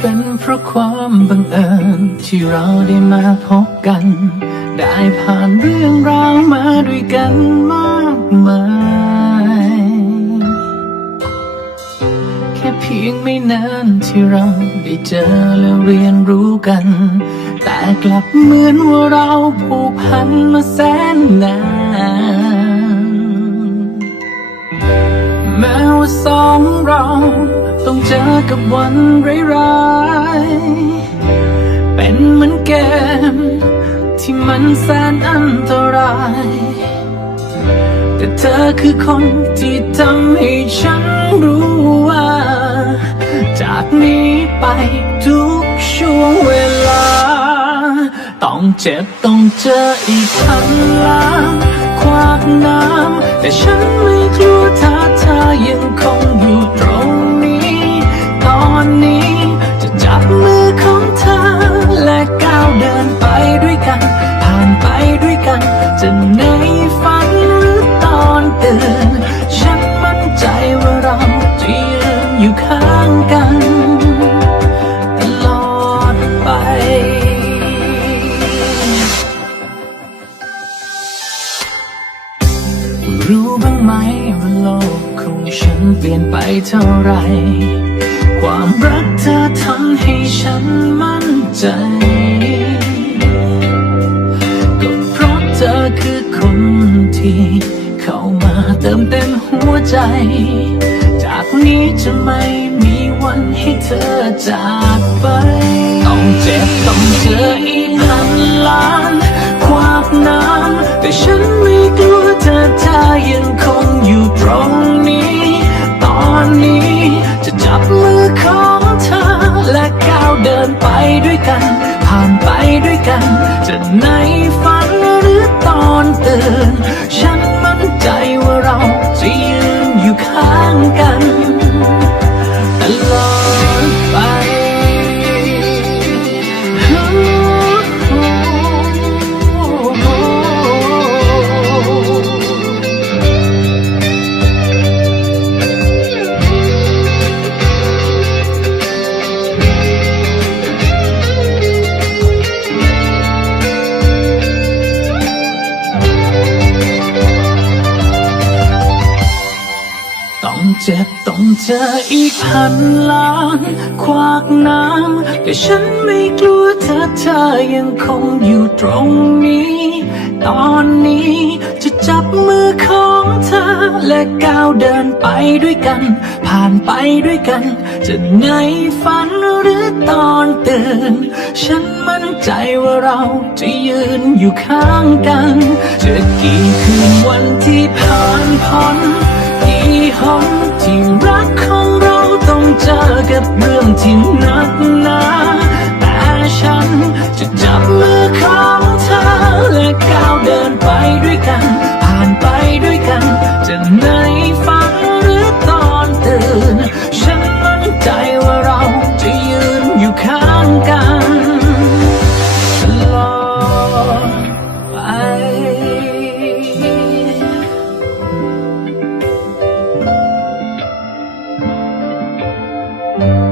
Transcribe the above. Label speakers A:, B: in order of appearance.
A: เป็นเพราะความบังเอิญที่เราได้มาพบกัน ได้ผ่านเรื่องราวมาด้วยกันมากมาย แค่เพียงไม่นานที่เราได้เจอและเรียนรู้กัน แต่กลับเหมือนว่าเราผูกพันมาแสนนานแม้ว่าสองเรา ต้องเจอกับวันร้ายๆเป็นเหมือนเกม ที่มันแสนอันตราย แต่เธอคือคนที่ทำให้ฉันรู้ว่า จากนี้ไปทุกช่วงเวลา ต้องเจ็บต้องเจออีกพันล้านขวากน้ำแต่ฉันไม่กลัวถ้าเธอยังคงอยู่ กันตลอดไปรู้บ้างไหมว่าโลกของฉันเปลี่ยนไปเท่าไร ความรักเธอทำให้ฉันมั่นใจ ก็เพราะเธอคือคนที่เข้ามาเติมเต็มหัวใจ จากนี้จะไม่มี วันให้เธอจากไป ต้องเจ็บต้องเจออีกพันล้านขวากน้ำแต่ฉันไม่กลัวเธอเธอยังคงอยู่ตรงนี้ ตอนนี้จะจับมือของเธอ และก้าวเดินไปด้วยกัน ผ่านไปด้วยกัน จะในฝันหรือตอนตื่น ฉันมั่นใจว่าเราจะยืนอยู่ข้างกัน เจ็บต้องเจออีกพันล้านขวากน้ำแต่ฉันไม่กลัวเธอเธอยังคงอยู่ตรงนี้ ตอนนี้จะจับมือของเธอ และก้าวเดินไปด้วยกัน ผ่านไปด้วยกัน จะในฝันหรือตอนตื่น ฉันมั่นใจว่าเราจะยืนอยู่ข้างกัน จะกี่คืนวันที่ผ่านพ้นกี่ จอกับเรื่องที่หนักหนาแต่ฉันจะจับมือของเธอและก้าวเดินไปด้วยกัน thank you